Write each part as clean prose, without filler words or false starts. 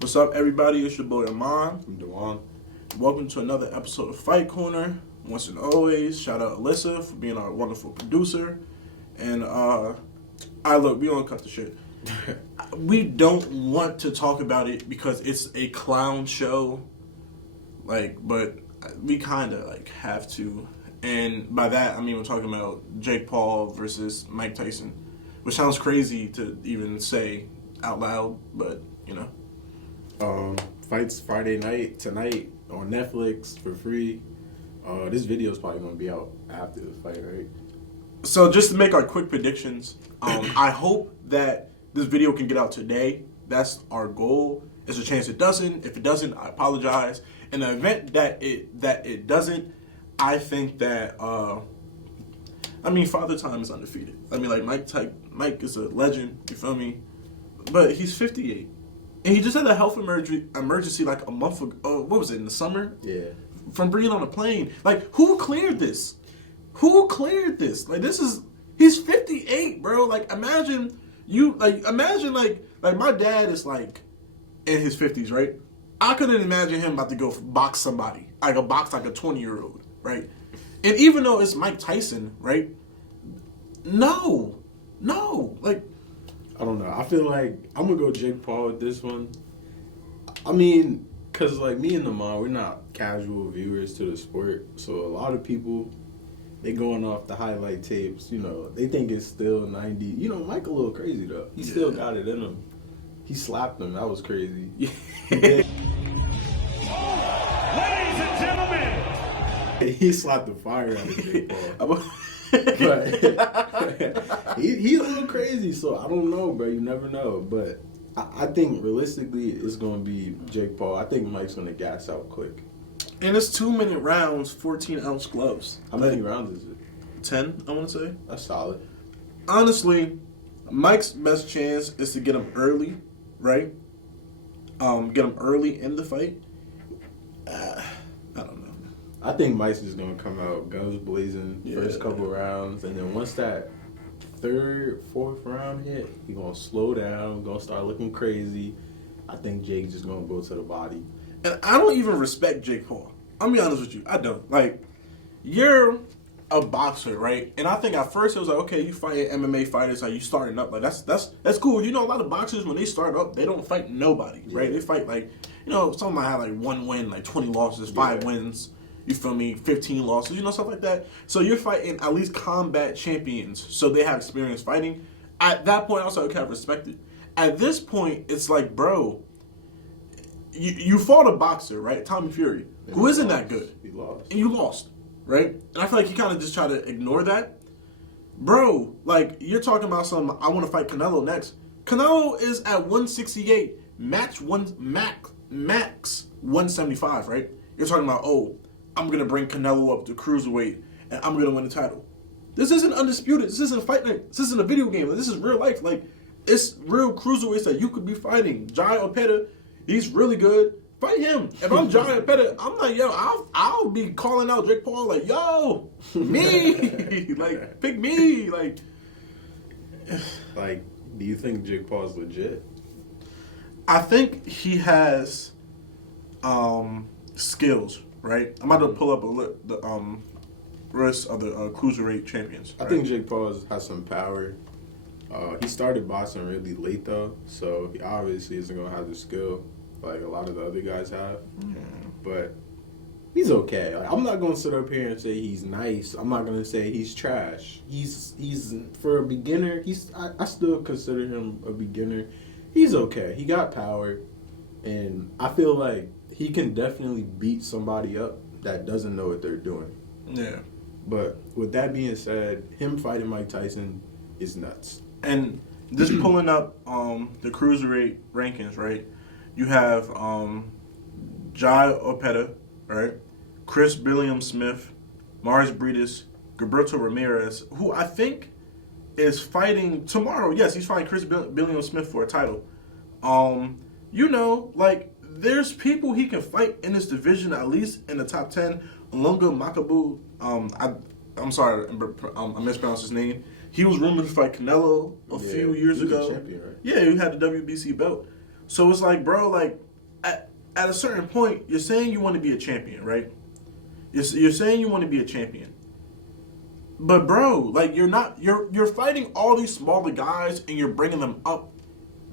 What's up, everybody? It's your boy Amaan. I'm Dajuan. Welcome to another episode of Fight Corner. Once and always, shout out Alyssa for being our wonderful producer. And look, we don't cut the shit. We don't want to talk about it because it's a clown show. But we kind of have to. And by that, I mean we're talking about Jake Paul versus Mike Tyson, which sounds crazy to even say out loud, but you know. Fights Friday night tonight on Netflix for free. This video is probably gonna be out after the fight, right? So just to make our quick predictions, I hope that this video can get out today. That's our goal. There's a chance it doesn't. If it doesn't, I apologize. In the event that it doesn't, I think that Father Time is undefeated. I mean, Mike is a legend. You feel me? But he's 58, and he just had a health emergency like a month ago. What was it, in the summer? Yeah. From being on a plane. Who cleared this? Who cleared this? He's 58, bro. Imagine my dad is in his 50s, right? I couldn't imagine him about to go box somebody, a 20-year-old, right? And even though it's Mike Tyson, right? No. I don't know. I feel like I'm gonna go Jake Paul with this one. I mean, cause me and Amaan, we're not casual viewers to the sport, so a lot of people, they going off the highlight tapes. You know, they think it's still 90. You know, Mike a little crazy though. He still got it in him. He slapped him. That was crazy. Yeah. Ladies and gentlemen, He slapped the fire out of Jake Paul. But he's a little crazy, so I don't know, bro. You never know. But I think realistically, it's gonna be Jake Paul. I think Mike's gonna gas out quick. And it's 2-minute rounds, 14-ounce gloves. How many rounds is it? 10, I want to say. That's solid. Honestly, Mike's best chance is to get him early, right? Get him early in the fight. I don't know. I think Mike's just gonna come out guns blazing first couple rounds, and then once that third, fourth round hit, he gonna slow down, gonna start looking crazy. I think Jake's just gonna go to the body. And I don't even respect Jake Paul. I'll be honest with you. I don't. You're a boxer, right? And I think at first it was okay, you fight MMA fighters, you starting up. That's cool. You know, a lot of boxers, when they start up, they don't fight nobody, right? They fight some might have 1 win, 20 losses, 5 wins. You feel me? 15 losses, stuff like that. So you're fighting at least combat champions, so they have experience fighting. At that point, I was like, okay, I respect it. At this point, it's bro, you fought a boxer, right? Tommy Fury, who isn't that good. He lost. And you lost, right? And I feel like you kind of just try to ignore that. Bro, you're talking about I want to fight Canelo next. Canelo is at 168, max 175, right? You're talking about, I'm going to bring Canelo up to cruiserweight, and I'm going to win the title. This isn't undisputed. This isn't a fight night. This isn't a video game. This is real life. It's real cruiserweights that you could be fighting. Jai Opeta, he's really good. Fight him. If I'm Jai Opeta, I'm I'll be calling out Jake Paul, yo, me. Pick me. Do you think Jake Paul's legit? I think he has skills. Right, I'm about to pull up the rest of the cruiserweight champions. Right? I think Jake Paul has some power. He started boxing really late though, so he obviously isn't gonna have the skill like a lot of the other guys have. But he's okay. I'm not gonna sit up here and say he's nice. I'm not gonna say he's trash. He's for a beginner. I still consider him a beginner. He's okay. He got power, and I feel like he can definitely beat somebody up that doesn't know what they're doing. Yeah. But with that being said, him fighting Mike Tyson is nuts. And just pulling up the cruiserweight rankings, right? You have Jai Opeta, right? Chris Billiam Smith, Mars Breedis, Gilberto Ramirez, who I think is fighting tomorrow. Yes, he's fighting Chris Billiam Smith for a title. There's people he can fight in this division, at least in the top 10. Lunga Makabu, I'm sorry, I mispronounced his name. He was rumored to fight Canelo a few years ago. Champion, right? Yeah, he had the WBC belt. So it's bro, at a certain point, you're saying you want to be a champion, right? You're saying you want to be a champion. But bro, like you're not. You're fighting all these smaller guys, and you're bringing them up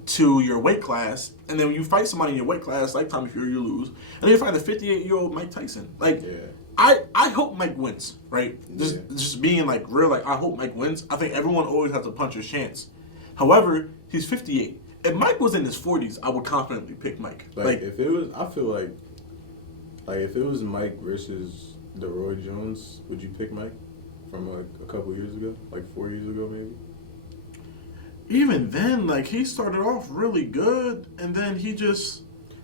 to your weight class, and then when you fight somebody in your weight class, like Tommy Fury, you lose, and then you fight a 58-year-old Mike Tyson. Like, I hope Mike wins, right? Just being like real, like I hope Mike wins. I think everyone always has a puncher's chance. However, he's 58. If Mike was in his 40s, I would confidently pick Mike. Like if it was, I feel like if it was Mike versus the Roy Jones, would you pick Mike from like a couple years ago, like 4 years ago, maybe? Even then, like he started off really good, and then he just.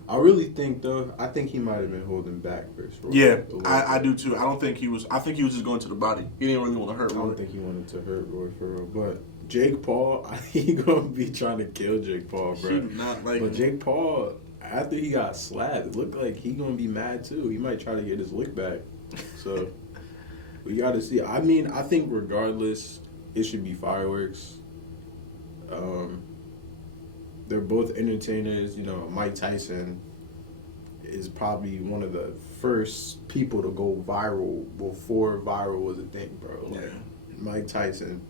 I really think though, I think he might have been holding back versus Roy. Yeah, I do too. I don't think he was. I think he was just going to the body. He didn't really want to hurt Roy. I don't think he wanted to hurt Roy for real, but. Jake Paul, he gonna be trying to kill Jake Paul, bro. But Jake Paul, after he got slapped, it looked like he gonna be mad too. He might try to get his lick back. So we got to see. I mean, I think regardless, it should be fireworks. They're both entertainers. You know, Mike Tyson is probably one of the first people to go viral before viral was a thing, bro. Like, Mike Tyson.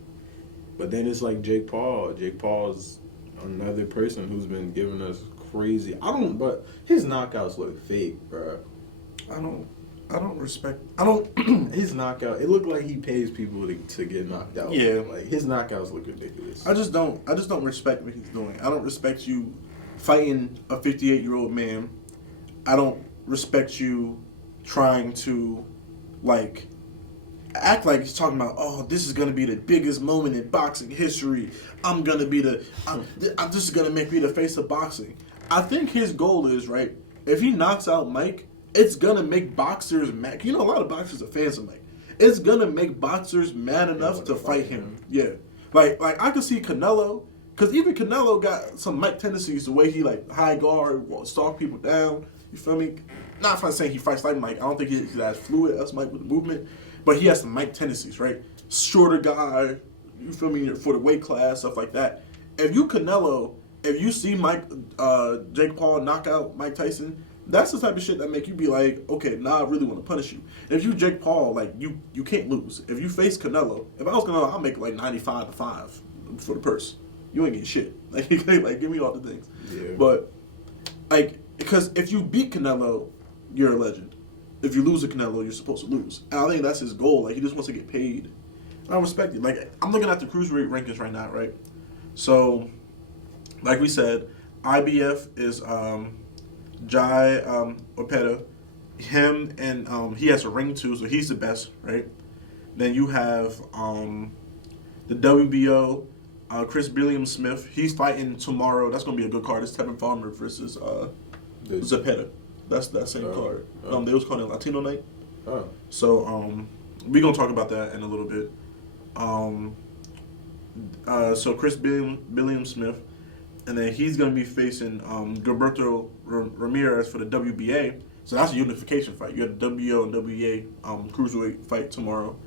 But then it's like Jake Paul. Jake Paul's another person who's been giving us crazy. But his knockouts look fake, bro. I don't respect. His knockout. It looked like he pays people to get knocked out. Yeah, like his knockouts look ridiculous. I just don't respect what he's doing. I don't respect you fighting a 58-year-old man. I don't respect you trying to like. Act like he's talking about, oh, this is gonna be the biggest moment in boxing history. This is gonna make me the face of boxing. I think his goal is right. If he knocks out Mike, it's gonna make boxers mad. You know, a lot of boxers are fans of Mike. It's gonna make boxers mad enough to fight him. Yeah, like I could see Canelo, because even Canelo got some Mike tendencies. The way he like high guard, stalk people down. You feel me? Not if I'm saying he fights like Mike. I don't think he's as fluid as Mike with the movement. But he has some Mike tendencies, right? Shorter guy, you feel me, for the weight class, stuff like that. If you see Jake Paul knock out Mike Tyson, that's the type of shit that make you be like, okay, now I really want to punish you. If you Jake Paul, like, you can't lose. If you face Canelo, if I was Canelo, I'll make like 95-5 for the purse. You ain't getting shit. Like give me all the things. Yeah. But, like, because if you beat Canelo, you're a legend. If you lose to Canelo, you're supposed to lose. And I think that's his goal. Like, he just wants to get paid. I respect it. Like, I'm looking at the cruiserweight rankings right now, right? So, like we said, IBF is Jai Opeta. Him and he has a ring too, so he's the best, right? Then you have the WBO, Chris Billiam-Smith. He's fighting tomorrow. That's going to be a good card. It's Tevin Farmer versus Zepeda. That's that same card. They was calling it Latino Night. Oh. So we're going to talk about that in a little bit. So Chris Billiam-Smith, and then he's going to be facing Gilberto Ramirez for the WBA. So that's a unification fight. You have the WBO and WBA cruiserweight fight tomorrow.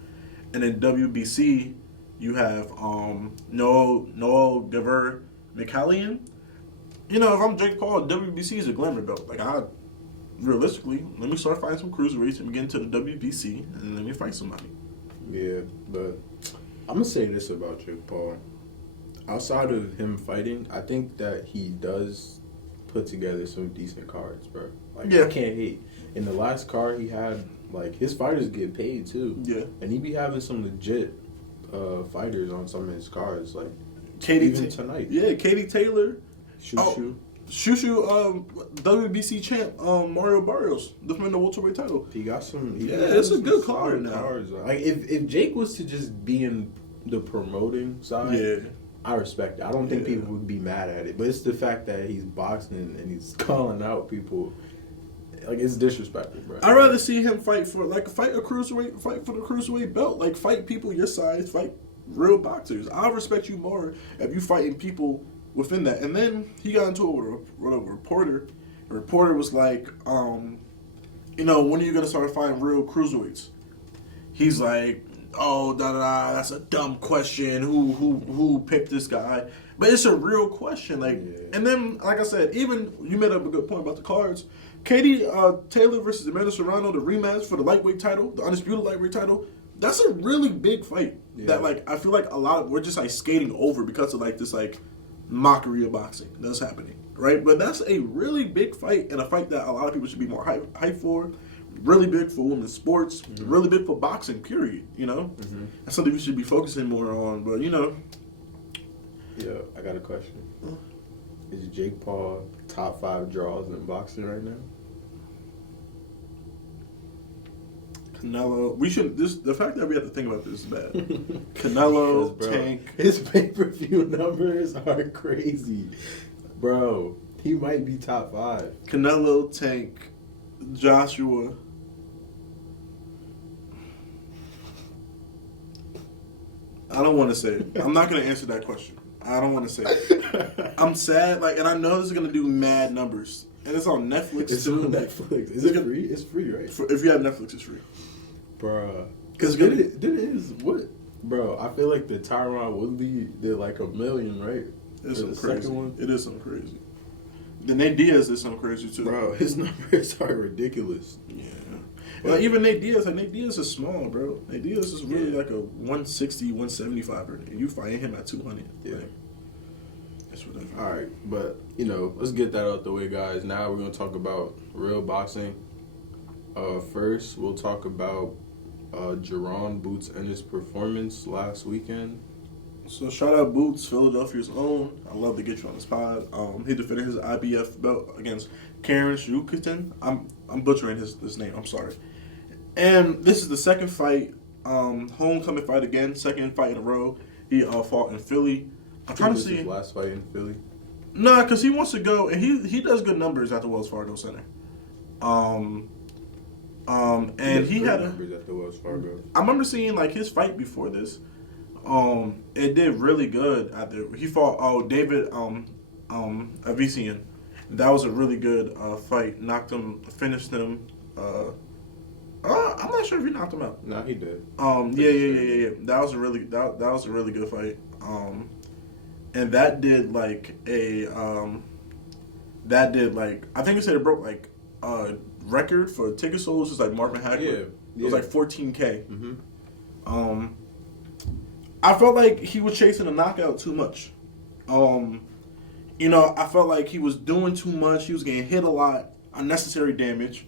And then WBC, you have Noel Gaver McCallion. You know, if I'm Jake Paul, WBC is a glamour belt. Like, realistically, let me start fighting some cruiserweights and get into the WBC, and let me fight somebody. Yeah, but I'm going to say this about Jake Paul. Outside of him fighting, I think that he does put together some decent cards, bro. Like, I can't hate. In the last card he had, like, his fighters get paid, too. Yeah. And he be having some legit fighters on some of his cards, like, Katie tonight. Yeah, Katie Taylor. Shushu, WBC champ, Mario Barrios, defending the welterweight title. He got some. It's a good card now. Cards. Like if Jake was to just be in the promoting side, I respect it. I don't think people would be mad at it, but it's the fact that he's boxing and he's calling out people. Like, it's disrespectful, bro. I'd rather see him fight for a cruiserweight, fight for the cruiserweight belt. Like, fight people your size, fight real boxers. I'll respect you more if you fighting people within that. And then he got into it with a reporter. The reporter was like, when are you going to start fighting real cruiserweights? He's like, oh, that's a dumb question. Who picked this guy? But it's a real question. Like, and then, like I said, even you made up a good point about the cards. Katie Taylor versus Amanda Serrano, the rematch for the lightweight title, the undisputed lightweight title. That's a really big fight. That like I feel like we're just like skating over because of like this like mockery of boxing that's happening, right? But that's a really big fight and a fight that a lot of people should be more hype for. Really big for women's sports. Really big for boxing. Period. You know, that's something we should be focusing more on. But you know, yeah, I got a question. Is Jake Paul top 5 draws in boxing right now? Canelo, we should. The fact that we have to think about this is bad. Canelo, Bro, Tank. his pay-per-view numbers are crazy, bro. He might be top 5. Canelo, Tank, Joshua. I don't want to say it. I'm not going to answer that question. I don't want to say it. I'm sad, like, and I know this is going to do mad numbers. And it's on Netflix, It's too. on Netflix. Is it free? It's free, right? If you have Netflix, it's free. Bruh. Because Did it is what? Bro, I feel like the Tyron Woodley did like $1 million, right? It's For some the crazy. second one? It is some crazy. The Nate Diaz is some crazy, too. Bro, his numbers are ridiculous. Yeah. Well, even Nate Diaz is small, bro. Nate Diaz is really like a 160, 175er. And you fighting him at 200. Yeah. Like, that's whatever. All right, but, let's get that out the way, guys. Now we're going to talk about real boxing. First, we'll talk about Jerron Boots and his performance last weekend. So shout out Boots, Philadelphia's own. I love to get you on this pod. He defended his IBF belt against Karen Shukatin. I'm butchering his name. I'm sorry. And this is the second fight, homecoming fight again, second fight in a row. He fought in Philly. I'm trying to see his last fight in Philly. Nah, because he wants to go, and he does good numbers at the Wells Fargo Center. And he had numbers at the Wells Fargo. I remember seeing like his fight before this. It did really good after he fought David Avician. That was a really good fight. Knocked him, finished him. I'm not sure if he knocked him out. No, he did. Yeah. That was a really good fight. And that did like I think it said it broke like record for ticket sales. Just like Marvin Hagler. Yeah. It was like 14K. I felt like he was chasing a knockout too much. I felt like he was doing too much. He was getting hit a lot, unnecessary damage.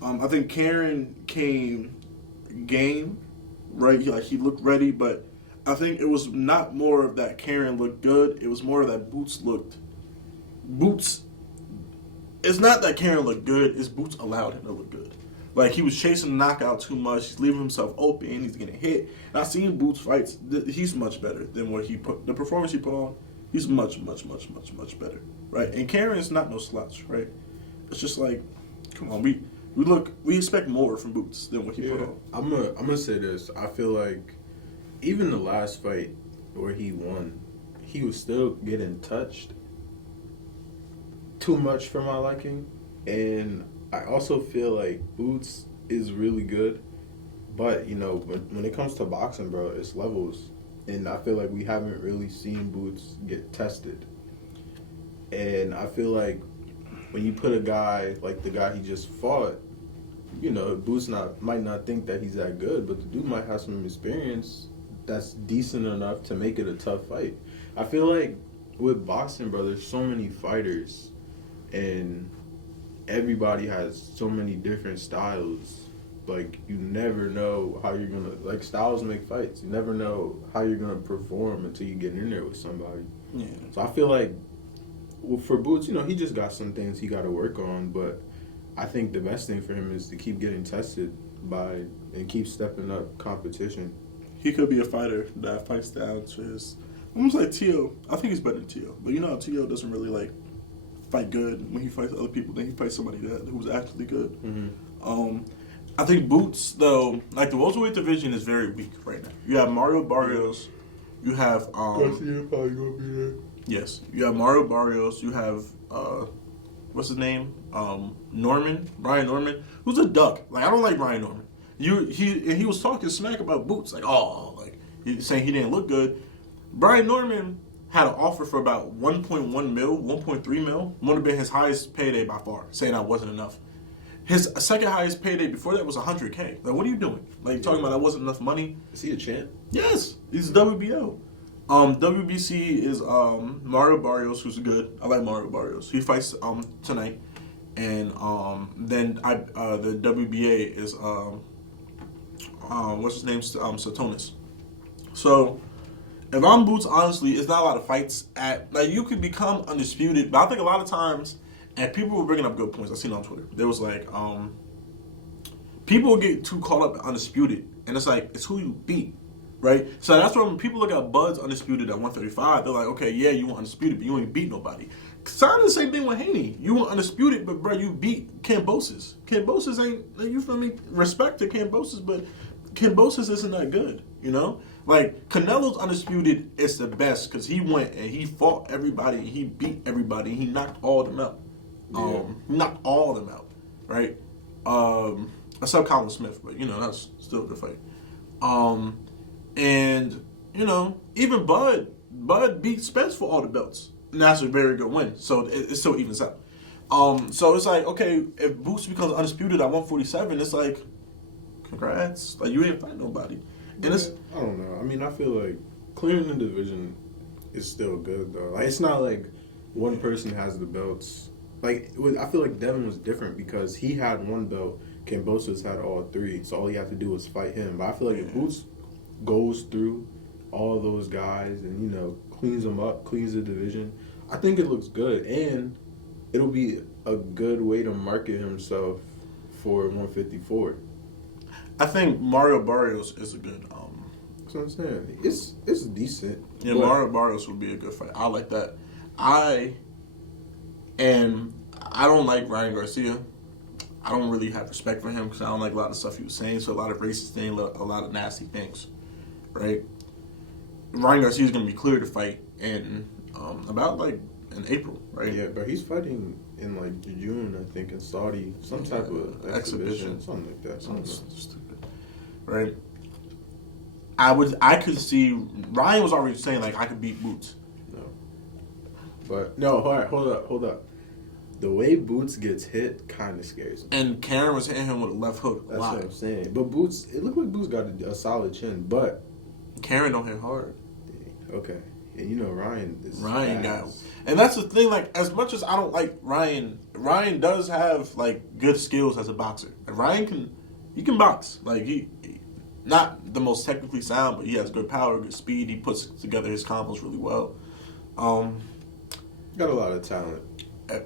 I think Karen came game, right? He looked ready, but I think it was not more of that Karen looked good. It was more of that Boots. It's not that Karen looked good. It's Boots allowed him to look good. Like, he was chasing the knockout too much. He's leaving himself open. He's getting hit. And I've seen Boots fights. He's much better than what the performance he put on. He's much better, right? And Karen's not no slouch, right? It's just like, come on, we expect more from Boots than what he put on. I'm gonna say this. I feel like even the last fight where he won, he was still getting touched too much for my liking. And I also feel like Boots is really good, but when it comes to boxing, bro, it's levels, and I feel like we haven't really seen Boots get tested. And I feel like when you put a guy like the guy he just fought, Boots might not think that he's that good, but the dude might have some experience that's decent enough to make it a tough fight. I feel like with boxing, bro, there's so many fighters, and everybody has so many different styles. Like, you never know how you're gonna, like, styles make fights. You never know how you're gonna perform until you get in there with somebody. Yeah. So I feel like, for Boots, he just got some things he got to work on, but I think the best thing for him is to keep getting tested and keep stepping up competition. He could be a fighter that fights down to his, almost like Tio. I think he's better than Tio, but how Tio doesn't really like fight good when he fights other people. Then he fights somebody who's actually good. I think Boots, though, like the welterweight division is very weak right now. You have Mario Barrios. You have Garcia probably gonna be there. Yes, you have Mario Barrios. You have what's his name? Ryan Norman, who's a duck. Like, I don't like Ryan Norman. He was talking smack about Boots, like, oh, like saying he didn't look good. Brian Norman had an offer for about 1.1 mil, 1.3 mil. Would have been his highest payday by far, saying that wasn't enough. His second highest payday before that was 100K. Like, what are you doing? Like, talking about that wasn't enough money? Is he a champ? Yes, he's WBO. WBC is Mario Barrios, who's good. I like Mario Barrios. He fights tonight, and then the WBA is what's his name? Satonis. So if I'm Boots, honestly, it's not a lot of fights at like you could become undisputed, but I think a lot of times, and people were bringing up good points. I seen it on Twitter. There was like people get too caught up in undisputed, and it's like it's who you beat. Right? So that's when people look at Bud's undisputed at 135, they're like, okay, yeah, you want undisputed, but you ain't beat nobody. Kind of the same thing with Haney. You want undisputed, but bro, you beat Cambosis. Cambosis ain't, you feel me? Respect to Cambosis, but Cambosis isn't that good, you know? Like, Canelo's undisputed is the best because he went and he fought everybody, and he beat everybody, and he knocked all of them out. He knocked all of them out, right? Except Colin Smith, but, you know, that's still a good fight. And, you know, even Bud beat Spence for all the belts. And that's a very good win. So it still evens out. So it's like, okay, if Boots becomes undisputed at 147, it's like, congrats. Like, you ain't fight nobody. And it's, I don't know. I mean, I feel like clearing the division is still good, though. Like, it's not like one person has the belts. Like, I feel like Devin was different because he had one belt. Cambosis had all three. So all he had to do was fight him. But I feel like if Boots goes through all those guys and, you know, cleans them up, cleans the division, I think it looks good. And it'll be a good way to market himself for 154. I think Mario Barrios is a good. That's what I'm saying. It's decent. Yeah, Mario Barrios would be a good fight. I like that. I don't like Ryan Garcia. I don't really have respect for him because I don't like a lot of stuff he was saying. So a lot of racist things, a lot of nasty things, right? Ryan Garcia is going to be clear to fight in about like in April, right? Yeah, but he's fighting in like June, I think, in Saudi, some type of exhibition, something like that. Something stupid, right? I could see Ryan was already saying like I could beat Boots. No, but no. All right, hold up. The way Boots gets hit kind of scares me. And Karen was hitting him with a left hook. That's what I'm saying. But Boots, it looked like Boots got a solid chin, but Karen don't hit hard. Okay. And you know Ryan got, and that's the thing. Like, as much as I don't like Ryan does have like good skills as a boxer. Like, Ryan can box. Like he not the most technically sound, but he has good power, good speed. He puts together his combos really well. Got a lot of talent.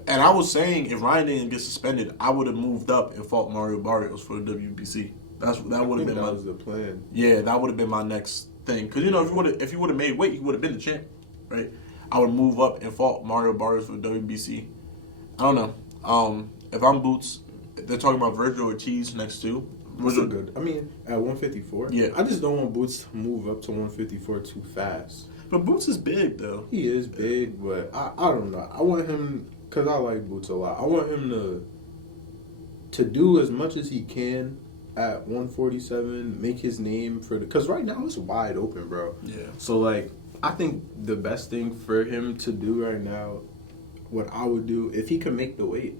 And I was saying, if Ryan didn't get suspended, I would have moved up and fought Mario Barrios for the WBC. That would have been that was the plan. Yeah, that would have been my next thing. Because, you know, if he would have made weight, he would have been the champ, right? I would move up and fought Mario Barrios for the WBC. I don't know. If I'm Boots, they're talking about Virgil Ortiz next too. Virgil good. I mean, at 154. Yeah. I just don't want Boots to move up to 154 too fast. But Boots is big, though. He is big, but I don't know. I want him, because I like Boots a lot, I want him to do as much as he can at 147, make his name for the... Because right now it's wide open, bro. Yeah. So, like, I think the best thing for him to do right now, what I would do, if he can make the weight,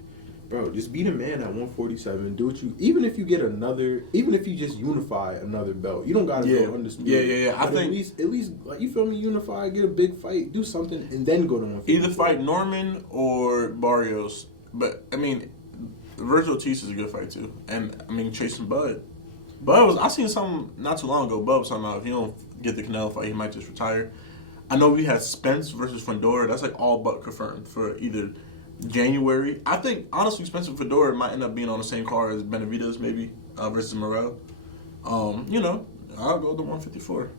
bro, just beat a man at 147. Do what you... Even if you get another... Even if you just unify another belt. You don't got to go undisputed. Yeah. I think... At least, like, you feel me? Unify, get a big fight, do something, and then go to 150. Either fight Norman or Barrios. But, I mean, Virgil Ortiz is a good fight, too. And, I mean, chasing Bud. I seen something not too long ago. Bud was talking about if he don't get the Canelo fight, he might just retire. I know we had Spence versus Fedor. That's, like, all but confirmed for either... January. I think, honestly, Spencer Fedor might end up being on the same card as Benavidez, maybe, versus Morel. You know, I'll go to 154.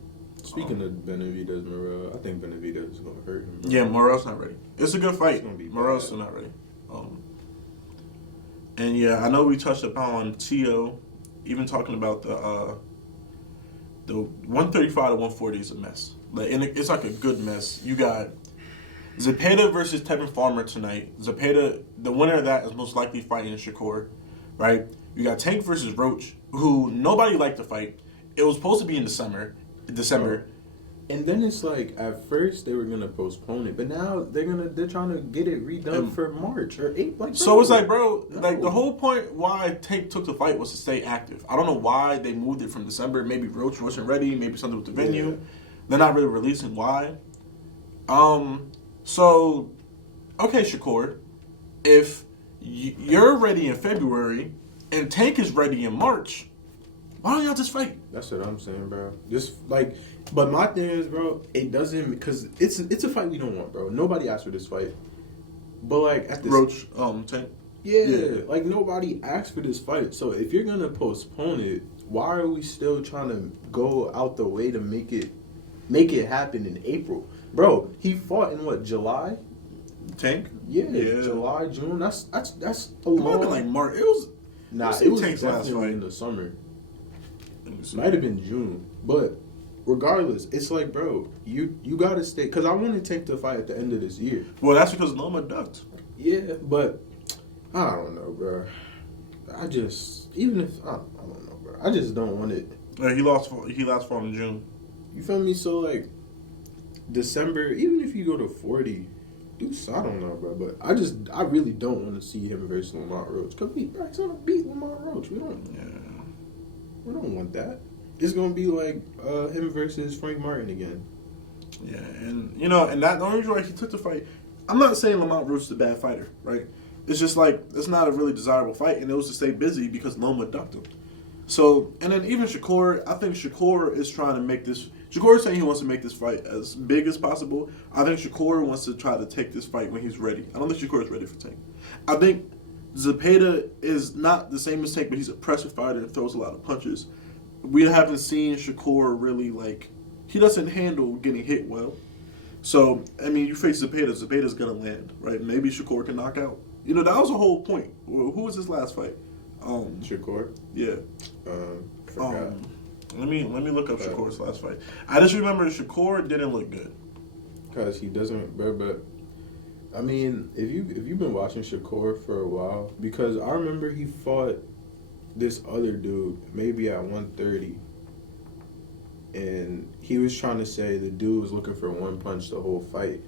Speaking of Benavidez, Morel, I think Benavidez is going to hurt him. Bro. Yeah, Morel's not ready. It's a good fight. It's gonna be Morel's still not ready. And, yeah, I know we touched upon Tio, even talking about the 135 to 140 is a mess. Like, and it's like a good mess. You got Zepeda versus Tevin Farmer tonight. Zepeda, the winner of that is most likely fighting Shakur, right? You got Tank versus Roach. who nobody liked to fight. It was supposed to be in December. And then it's like at first they were gonna postpone it, but now they're trying to get it redone for March or April. Like, so it's like, bro, like the whole point why Tank took the fight was to stay active. I don't know why they moved it from December. Maybe Roach wasn't ready. Maybe something with the venue. Yeah. They're not really releasing why. So, okay, Shakur, if you're ready in February and Tank is ready in March, why don't y'all just fight? That's what I'm saying, bro. Just like, but my thing is, bro, it doesn't, because it's a fight we don't want, bro. Nobody asked for this fight. But like at this Roach, Tank. Yeah, like nobody asked for this fight. So if you're gonna postpone it, why are we still trying to go out the way to make it happen in April, bro? He fought in what, July? Tank? Yeah, July, June. That's a long. It might have been like March. It was Tank's last fight in the summer. Might have been June, but regardless, it's like, bro, you gotta stay, because I want to take the fight at the end of this year. Well, that's because Loma ducked. Yeah, but I don't know, bro. I just I don't know, bro. I just don't want it. He last fought in June. You feel me? So like December, even if you go to 40, I don't know, bro. But I really don't want to see him versus Lamont Roach, because Bryce gonna beat Lamont Roach. We don't want that. It's gonna be like him versus Frank Martin again. Yeah, and and that the only reason why he took the fight, I'm not saying Lamont Roach is a bad fighter, right? It's just like it's not a really desirable fight, and it was to stay busy because Loma ducked him. So, and then even Shakur, I think Shakur is trying to make this. Shakur is saying he wants to make this fight as big as possible. I think Shakur wants to try to take this fight when he's ready. I don't think Shakur is ready for Tank. I think Zepeda is not the same as Tank, but he's a pressure fighter and throws a lot of punches. We haven't seen Shakur really, like, he doesn't handle getting hit well. So, I mean, you face Zepeda's going to land, right? Maybe Shakur can knock out. That was the whole point. Who was his last fight? Shakur? Yeah. Forgot. Let me look up Shakur's last fight. I just remember Shakur didn't look good. Because he doesn't, but I mean, if you've been watching Shakur for a while, because I remember he fought this other dude maybe at 130, and he was trying to say the dude was looking for one punch the whole fight.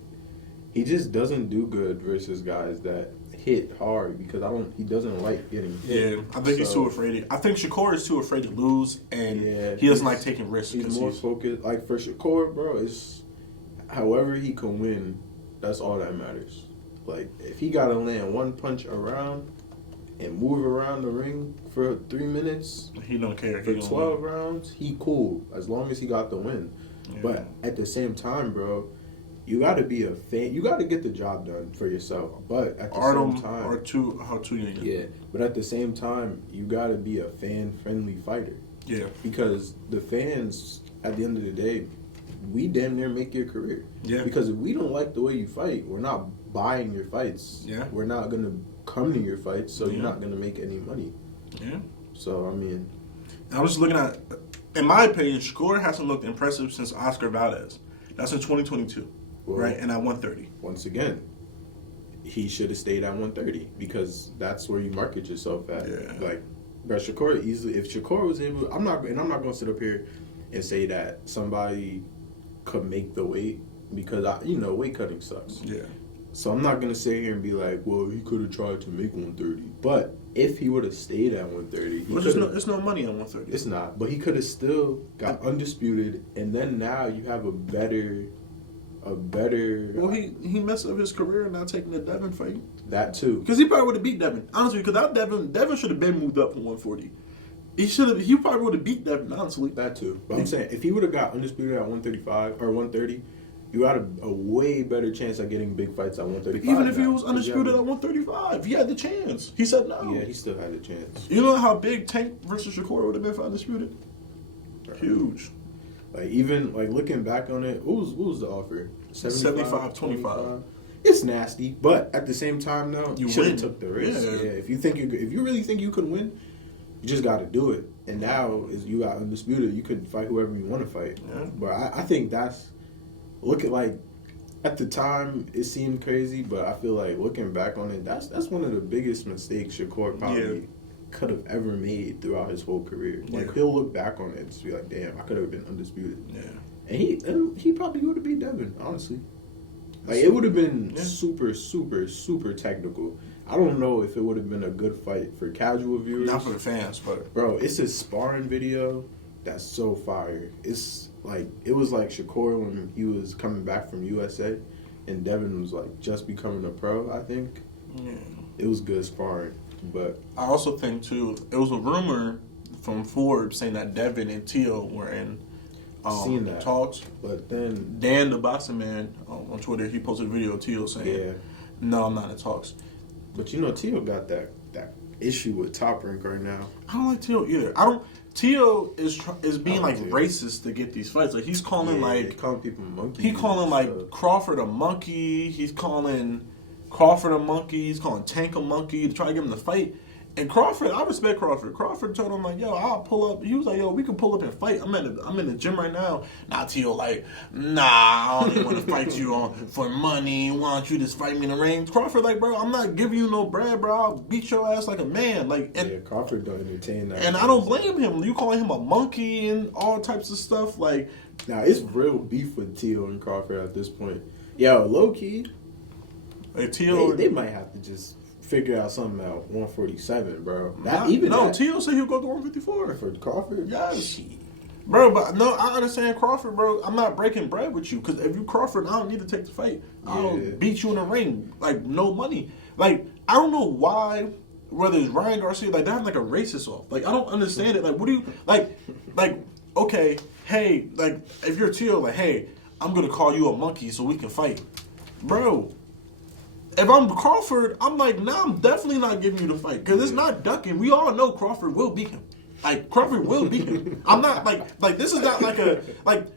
He just doesn't do good versus guys that hit hard, because he doesn't like getting hit. Yeah, I think he's too afraid. I think Shakur is too afraid to lose, and he doesn't like taking risks. He's more focused. Like for Shakur, bro, it's however he can win. That's all that matters. Like if he gotta land one punch around and move around the ring for 3 minutes, he don't care. For 12 rounds, he cool as long as he got the win. Yeah. But at the same time, bro, you got to be a fan. You got to get the job done for yourself. But at the same time, yeah. But at the same time, you got to be a fan-friendly fighter. Yeah. Because the fans, at the end of the day, we damn near make your career. Yeah. Because if we don't like the way you fight, we're not buying your fights. Yeah. We're not gonna come to your fights, so you're not gonna make any money. Yeah. So I mean, I was looking at. In my opinion, Shakur hasn't looked impressive since Oscar Valdez. That's in 2022, right? And at 130. Once again, he should have stayed at 130 because that's where you market yourself at. Yeah. Like, but Shakur easily. If Shakur was able, I'm not going to sit up here and say that somebody could make the weight because weight cutting sucks. Yeah. So I'm not going to sit here and be like, well, he could have tried to make 130. But if he would have stayed at 130, there's no money on 130. It's not. But he could have still got undisputed, and then now you have a better. Well, he messed up his career not taking the Devin fight. That too. Because he probably would have beat Devin. Honestly, because that Devin should have been moved up from 140. He probably would have beat Devin, honestly. That too. But I'm saying, if he would have got undisputed at 135 or 130, you had a way better chance at getting big fights at 135. Even if he was undisputed at 135, he had the chance. He said no. Yeah, he still had the chance. You know how big Tank versus Shakur would have been for undisputed? Huge. Like, even, like, looking back on it, what was the offer? 75-25. It's nasty, but at the same time, though, you should have took the risk. Yeah. If you really think you can win, you just got to do it. And now, you got undisputed, you could fight whoever you want to fight. Yeah. But I think that's, at the time, it seemed crazy, but I feel like looking back on it, that's one of the biggest mistakes Shakur probably could have ever made throughout his whole career. Like, Yeah. he'll look back on it and just be like, damn, I could have been undisputed. Yeah. And he probably would have beat Devin, honestly. Like, it would have been super, super, super technical. I don't know if it would have been a good fight for casual viewers. Not for the fans, but Bro, it's a sparring video that's so fire. It's like, it was like Shakur when he was coming back from USA, and Devin was like just becoming a pro, I think. yeah. It was good sparring, but I also think too, it was a rumor from Forbes saying that Devin and Teal were in seen that. talks. But then, Dan, the boxing man, on Twitter, he posted a video of Teal saying, yeah. "No, I'm not in talks." But you know, Teal got that issue with Top Rank right now. I don't like Teal either. I don't. Teal is being I like don't racist to get these fights. Like he's calling They like calling people monkeys. he calling and like stuff. Crawford a monkey. He's calling Crawford a monkey. He's calling Tank a monkey to try to get him to fight. And Crawford, I respect Crawford. Crawford told him like, "Yo, I'll pull up." He was like, "Yo, we can pull up and fight. I'm in the gym right now." Now Teal like, "Nah, I don't even want to fight you for money. Why don't you just fight me in the ring?" Crawford like, "Bro, I'm not giving you no bread, bro. I'll beat your ass like a man." Like, and Yeah, Crawford don't entertain that. and I don't blame him. You calling him a monkey and all types of stuff. Like, Now, it's real beef with Teal and Crawford at this point. Yo, low key, Teal. they might have to just figure out something at 147, bro. Teal said he'll go to 154. For Crawford? Yes. Shit. Bro, but no, I understand Crawford, bro. I'm not breaking bread with you because if you Crawford, I don't need to take the fight. I'll Yeah. beat you in the ring, like no money. Like I don't know why, whether it's Ryan Garcia, like they have like a racist off. Like I don't understand it. Like what do you like? Okay, hey, like if you're Teal, like hey, I'm gonna call you a monkey so we can fight, bro. If I'm Crawford, I'm like, nah, I'm definitely not giving you the fight because it's not ducking. We all know Crawford will beat him. Like Crawford will beat him. I'm not like this is not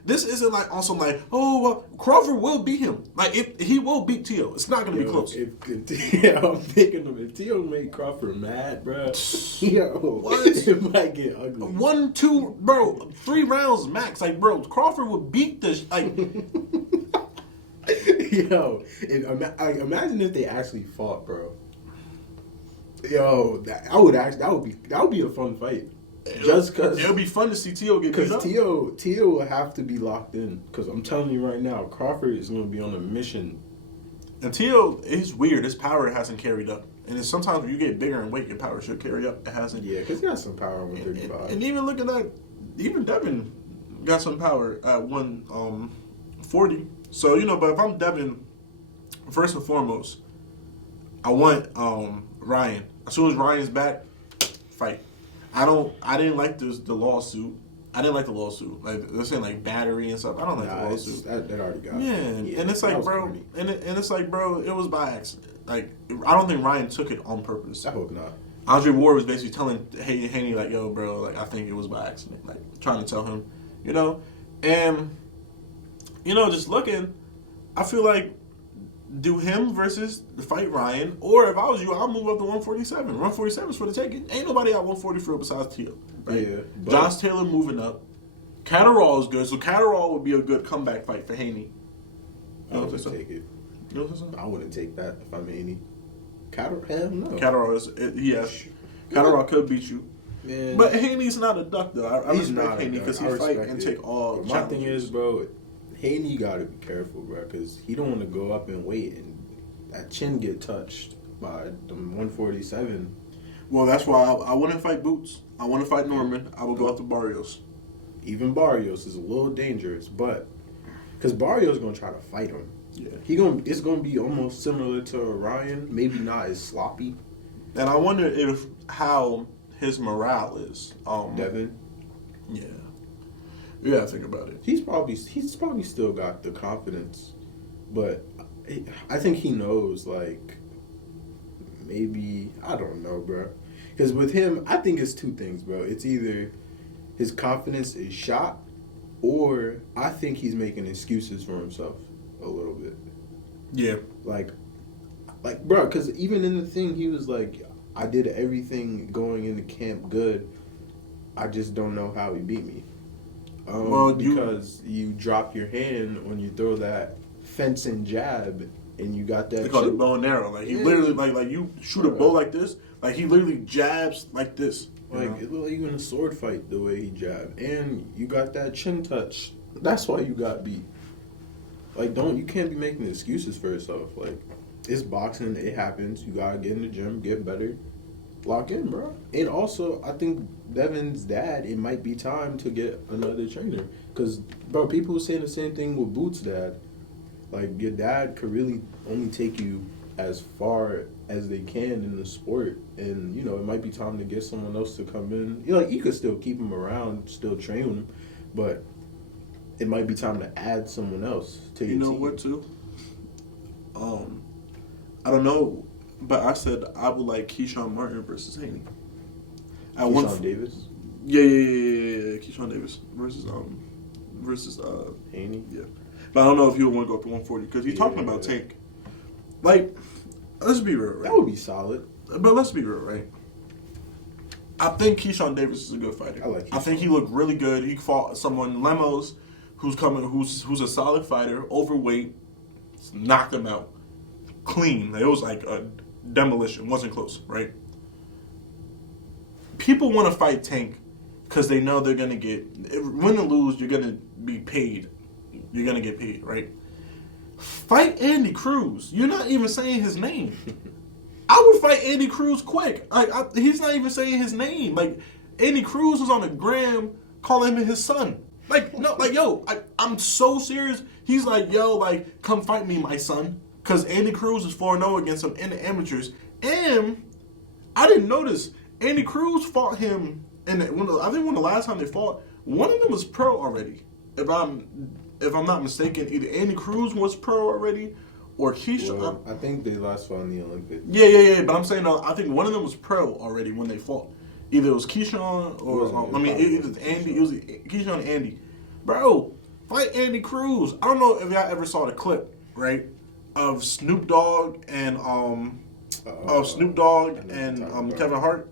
this isn't like also like Crawford will beat him. Like if he will beat Teal, it's not gonna be close. I'm thinking of if Teal made Crawford mad, bro. Yo, What? It might get ugly. 1, 2, bro, 3 rounds max. Like bro, Crawford would beat this. Like Yo, imagine if they actually fought, bro. Yo, that would be a fun fight. Just because it'll be fun to see Teal get beat up. Teal will have to be locked in. Because I'm telling you right now, Crawford is going to be on a mission. And Teal is weird. His power hasn't carried up. And it's sometimes when you get bigger in weight, your power should carry up. It hasn't. Yeah, because he has some power at 135. And even look at that, even Devin got some power at 140. So, but if I'm Devin, first and foremost, I want Ryan. As soon as Ryan's back, fight. I didn't like the lawsuit. I didn't like the lawsuit. Like they're saying like battery and stuff. I don't like the lawsuit. That already got Yeah, and it's like, bro, and it's like, bro, it was by accident. Like I don't think Ryan took it on purpose. I hope not. Andre Ward was basically telling Haney like, yo, bro, like I think it was by accident. Like trying to tell him, and just looking, I feel like do him versus the fight Ryan, or if I was you, I'll move up to 147. 147 is for the taking. Ain't nobody at 144 besides Teal. Right? Yeah. Josh Taylor moving up. Catterall is good, so Catterall would be a good comeback fight for Haney. I wouldn't take it. You know what I'm saying? I wouldn't take that if I'm Haney. Hell no. Catterall Catterall could beat you. Man. But Haney's not a duck though. I He's respect not Haney because he fight and take all. But my thing is, bro, Haney gotta be careful, bro, because he don't want to go up and wait and that chin get touched by the 147. Well, that's why I wouldn't fight Boots. I want to fight Norman. I would go after Barrios. Even Barrios is a little dangerous, but because Barrios gonna try to fight him. Yeah, it's gonna be almost similar to Ryan, maybe not as sloppy. And I wonder how his morale is. Devin. Yeah. You gotta think about it. He's probably still got the confidence, but I think he knows, like, maybe, I don't know, bro. Because with him, I think it's two things, bro. It's either his confidence is shot, or I think he's making excuses for himself a little bit. Yeah. Like, bro, because even in the thing, he was like, I did everything going into camp good. I just don't know how he beat me. Because you drop your hand when you throw that fencing jab and you got that. They call it bow and arrow. Like he literally like you shoot a bow like this. Like he literally jabs like this. Like it looked like you in a sword fight the way he jabbed, and you got that chin touch. That's why you got beat. Like you can't be making excuses for yourself. Like it's boxing, it happens. You gotta get in the gym, get better, lock in, bro. And also, I think Devin's dad. It might be time to get another trainer, cause bro, people saying the same thing with Boots' dad. Like your dad could really only take you as far as they can in the sport, and it might be time to get someone else to come in. You could still keep him around, still train him, but it might be time to add someone else to your team. You know what too? I don't know, but I said I would like Keyshawn Martin versus Haney. Keyshawn Davis. Yeah. Keyshawn Davis versus Haney. Yeah, but I don't know if you would want to go up to 140 because he's talking about Tank. Like, let's be real, right? That would be solid. But let's be real, right? I think Keyshawn Davis is a good fighter. I think he looked really good. He fought someone, Lemos, who's a solid fighter, overweight, knocked him out. Clean. It was like a demolition. Wasn't close, right? People want to fight Tank because they know they're going to get, win or lose, you're going to be paid. You're going to get paid, right? Fight Andy Cruz. You're not even saying his name. I would fight Andy Cruz quick. He's not even saying his name. Like, Andy Cruz was on the gram calling him his son. I'm so serious. He's like, yo, like, come fight me, my son. Because Andy Cruz is 4-0 against him in the amateurs. And I didn't notice, Andy Cruz fought him, and I think when the last time they fought, one of them was pro already. If I'm not mistaken, either Andy Cruz was pro already, or Keyshawn. Well, I think they last fought in the Olympics. Yeah. But I'm saying, I think one of them was pro already when they fought. Either it was Keyshawn or it was Andy. It was Keyshawn and Andy. Bro, fight Andy Cruz. I don't know if y'all ever saw the clip, right, of Snoop Dogg and Kevin Hart.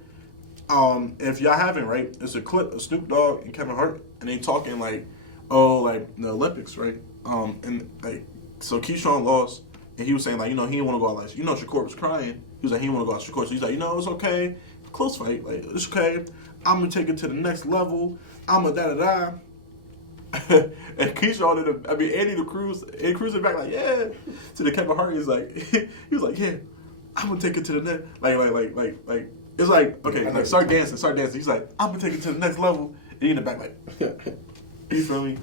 If y'all haven't, right, it's a clip of Snoop Dogg and Kevin Hart, and they talking like the Olympics, right? So Keyshawn lost, and he was saying, like, he didn't want to go out like, Shakur was crying. He was like, he didn't want to go out Shakur. So he's like, it's okay. Close fight. Like, it's okay. I'm going to take it to the next level. I'm a da-da-da. And Keyshawn, Andy Cruz in the back, like, yeah. To the Kevin Hart, he was like, yeah, I'm going to take it to the next, like, it's like, okay, like, start dancing. He's like, I'm going to take it to the next level. And he in the back, like, you feel me?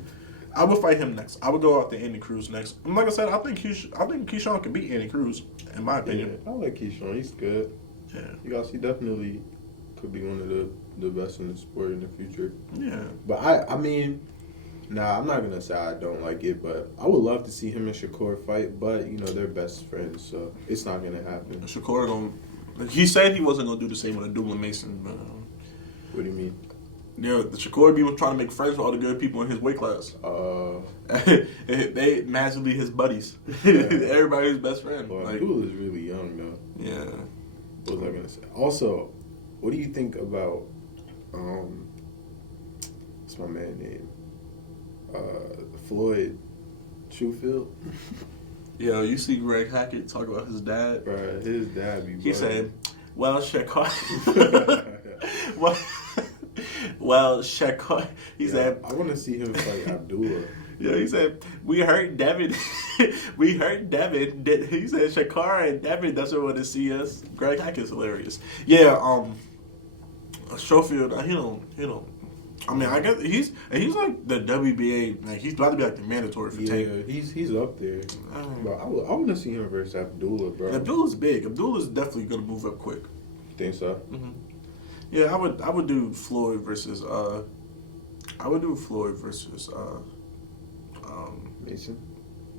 I would fight him next. I would go out to Andy Cruz next. And like I said, I think Keyshawn can beat Andy Cruz, in my opinion. Yeah, I like Keyshawn. He's good. Yeah. He definitely could be one of the best in the sport in the future. Yeah. But I'm not going to say I don't like it, but I would love to see him and Shakur fight, but, they're best friends, so it's not going to happen. Shakur he said he wasn't going to do the same with a Dublin Mason, but... What do you mean? Yeah, the Shakur was trying to make friends with all the good people in his weight class. They magically his buddies. Everybody's best friend. Well, Abdul is really young, though. Yeah. What was I going to say? Also, what do you think about... what's my man name? Floyd Truefield? Yo, you see Greg Hackett talk about his dad? Right, his dad be He said, well, Shakur... Well, Shakur, he said... I want to see him fight Abdullah. Yeah, he said, we heard Devin. We heard Devin. He said Shakur and Devin doesn't want to see us. Greg Hackett's hilarious. Yeah, Schofield, he don't. I mean, I guess he's like the WBA. Like, he's about to be like the mandatory for Tank. Yeah, he's up there. But I want to see him versus Abdullah, bro. Abdullah's big. Abdullah's definitely gonna move up quick. Think so? Mm-hmm. Yeah, I would do Floyd versus Mason.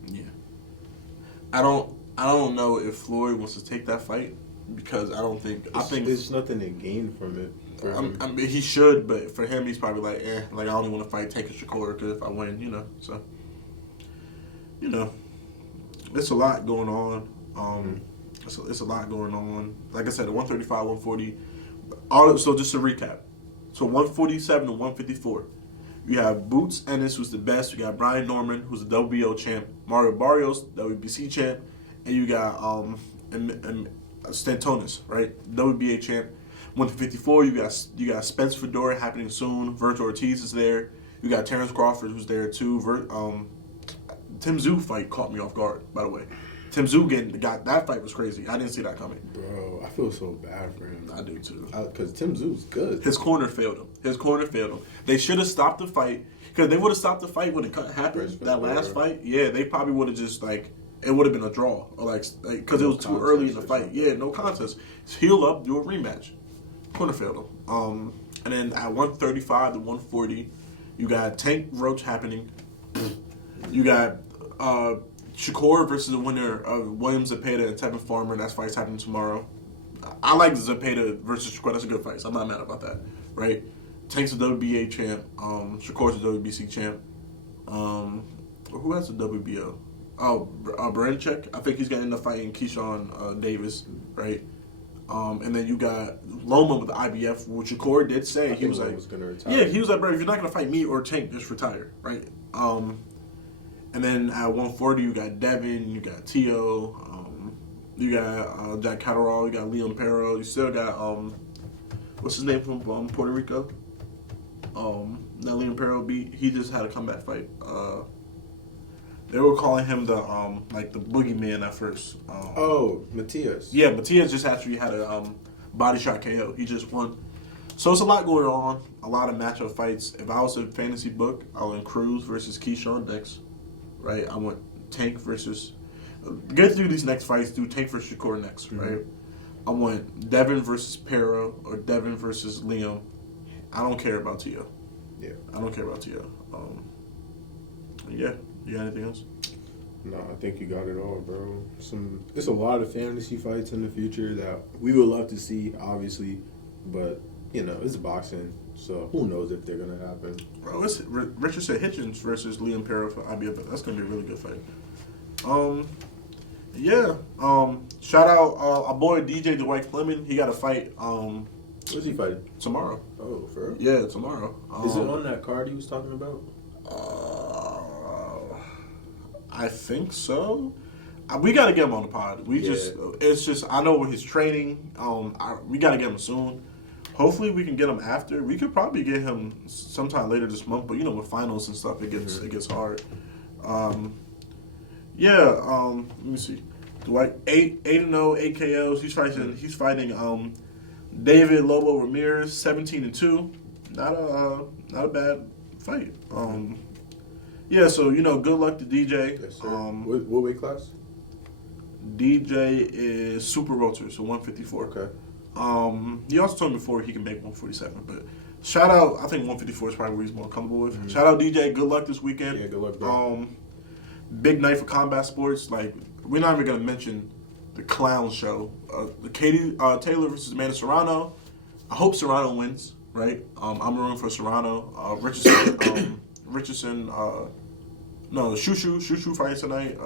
Yeah. I don't know if Floyd wants to take that fight because I think there's nothing to gain from it. I mean, he should, but for him, he's probably like, like I only want to fight Tank and Shakur because if I win, so, it's a lot going on. It's a lot going on. Like I said, the 135, 140. So just to recap, so 147 to 154, you have Boots Ennis, who's the best. You got Brian Norman, who's the WBO champ. Mario Barrios, WBC champ, and you got Stantonis, right? WBA champ. 154, you got Spence Fedora happening soon. Virgil Ortiz is there. You got Terrence Crawford who's there too. Tim Tszyu fight caught me off guard, by the way. Tim Tszyu got that fight was crazy. I didn't see that coming. Bro, I feel so bad for him. I do too. Because Tim Tszyu's good. His corner failed him. They should have stopped the fight because they would have stopped the fight when it happened. That last fight, yeah, they probably would have just like it would have been a draw or because it was too early in the fight. Yeah, no contest. Heal up, do a rematch. Corner failed him. And then at 135 to 140, you got Tank Roach happening. You got Shakur versus the winner of Williams Zepeda and Tevin Farmer. That fight's happening tomorrow. I like Zepeda versus Shakur. That's a good fight. So I'm not mad about that. Right? Tank's a WBA champ. Shakur's a WBC champ. Who has a WBO? Barancek. I think he's going to end up fighting Keyshawn Davis. Right? And then you got Loma with the IBF, which Shakur did say he was like, gonna retire. Yeah, he was like, bro, if you're not gonna fight me or Tank, just retire, right? And then at 140, you got Devin, you got Tio, you got Jack Catterall, you got Leon Perro, you still got what's his name from Puerto Rico? That Leon Perro beat. He just had a comeback fight. They were calling him the the boogeyman at first. Matias. Yeah, Matias just actually had a body shot KO. He just won. So it's a lot going on. A lot of matchup fights. If I was a fantasy book, I went Cruz versus Keyshawn next. Right? I went Tank versus. Get through these next fights. Do Tank versus Shakur next. Right? I went Devin versus Pero or Devin versus Liam. I don't care about Tio. Yeah. I don't care about Tio. Yeah. You got anything else? No, I think you got it all, bro. It's a lot of fantasy fights in the future that we would love to see, obviously, but it's boxing, so who knows if they're gonna happen. Bro, it's Richardson Hitchens versus Liam Perro for IBF. That's gonna be a really good fight. Shout out our boy DJ Dwight Fleming. He got a fight. Where's he fighting? Tomorrow. Oh, for real? Yeah, tomorrow. Is it on that card he was talking about? I think so. We gotta get him on the pod. I know with his training. We gotta get him soon. Hopefully we can get him after. We could probably get him sometime later this month, but with finals and stuff, it gets hard. Let me see. Dwight 8-0, 8 KOs. He's fighting David Lobo Ramirez 17-2. Not a bad fight. So good luck to DJ. Yes, sir. What weight class? DJ is super welter, so 154. Okay. He also told me before he can make 147, but shout out. I think 154 is probably what he's more comfortable with. Shout out DJ. Good luck this weekend. Yeah, good luck, bro. Big night for combat sports. Like we're not even gonna mention the clown show. The Katie Taylor versus Amanda Serrano. I hope Serrano wins. Right. I'm rooting for Serrano. Richardson. Shushu fighting tonight.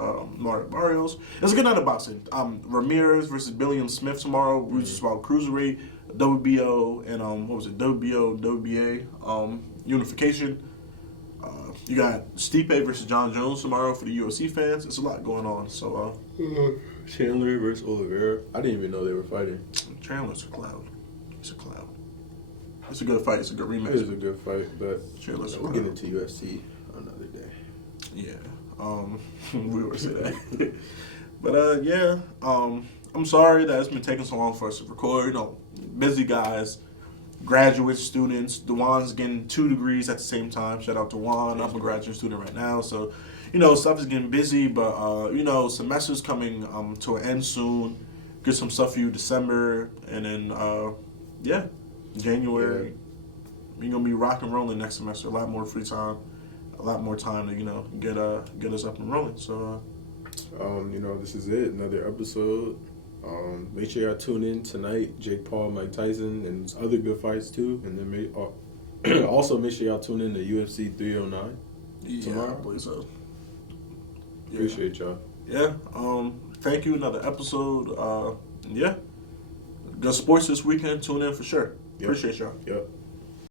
Barrios. It's a good night of boxing. Ramirez versus Billiam Smith tomorrow. We just about cruiserweight, WBO, and WBO, WBA unification. You got Stipe versus John Jones tomorrow for the UFC fans. It's a lot going on. So Chandler versus Oliveira. I didn't even know they were fighting. Chandler's a clown. He's a clown. It's a good fight. It's a good rematch. It is a good fight, but we'll get into UFC another day. Yeah, we were say that. But I'm sorry that it's been taking so long for us to record. Busy guys, graduate students. Dewan's getting 2 degrees at the same time. Shout out to Dewan. I'm a graduate student right now, so stuff is getting busy. But semester's coming to an end soon. Get some stuff for you December, and then January. We're gonna be rock and rolling next semester. A lot more free time, a lot more time to get us up and rolling. So, this is it. Another episode. Make sure y'all tune in tonight. Jake Paul, Mike Tyson, and other good fights too. And then also make sure y'all tune in to UFC 309 tomorrow. I believe so. Yeah. Appreciate y'all. Yeah. Thank you. Another episode. Good sports this weekend. Tune in for sure. Yep. Appreciate y'all. Yep.